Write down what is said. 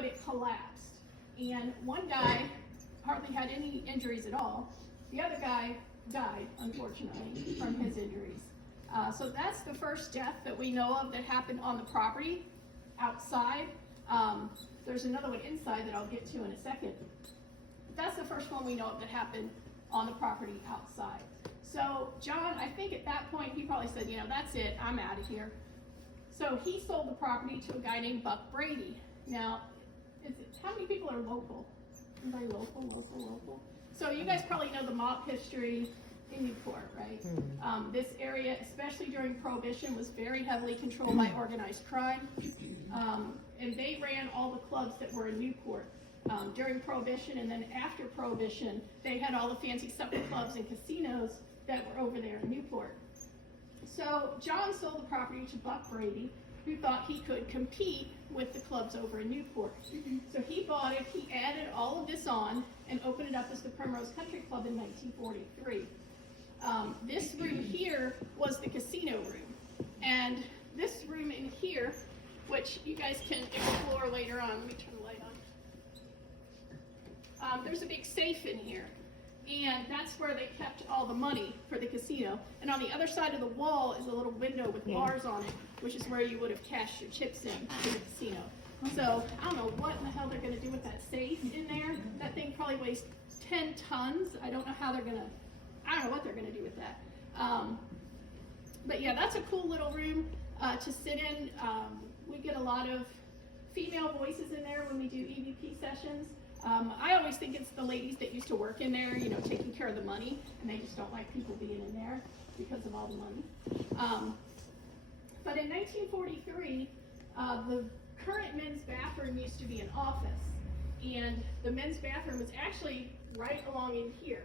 but it collapsed. And one guy hardly had any injuries at all. The other guy died, unfortunately, from his injuries. So that's the first death that we know of that happened on the property outside. There's another one inside that I'll get to in a second. But that's the first one we know of that happened on the property outside. So John, I think at that point, he probably said, you know, that's it, I'm out of here. So he sold the property to a guy named Buck Brady. Now, how many people are local? Anybody local? So you guys probably know the mob history in Newport, right? This area, especially during Prohibition, was very heavily controlled by organized crime. And they ran all the clubs that were in Newport during Prohibition, and then after Prohibition, they had all the fancy supper clubs and casinos that were over there in Newport. So John sold the property to Buck Brady, who thought he could compete with the clubs over in Newport. So he bought it, he added all of this on, and opened it up as the Primrose Country Club in 1943. This room here was the casino room. And this room in here, which you guys can explore later on, let me turn the light on. There's a big safe in here. And that's where they kept all the money for the casino. And on the other side of the wall is a little window with bars on it, which is where you would have cashed your chips in to the casino. So I don't know what in the hell they're going to do with that safe in there. That thing probably weighs 10 tons. I don't know what they're going to do with that. But yeah, that's a cool little room to sit in. We get a lot of female voices in there when we do EVP sessions. I always think it's the ladies that used to work in there, you know, taking care of the money, and they just don't like people being in there because of all the money. But in 1943, the current men's bathroom used to be an office, and the men's bathroom was actually right along in here.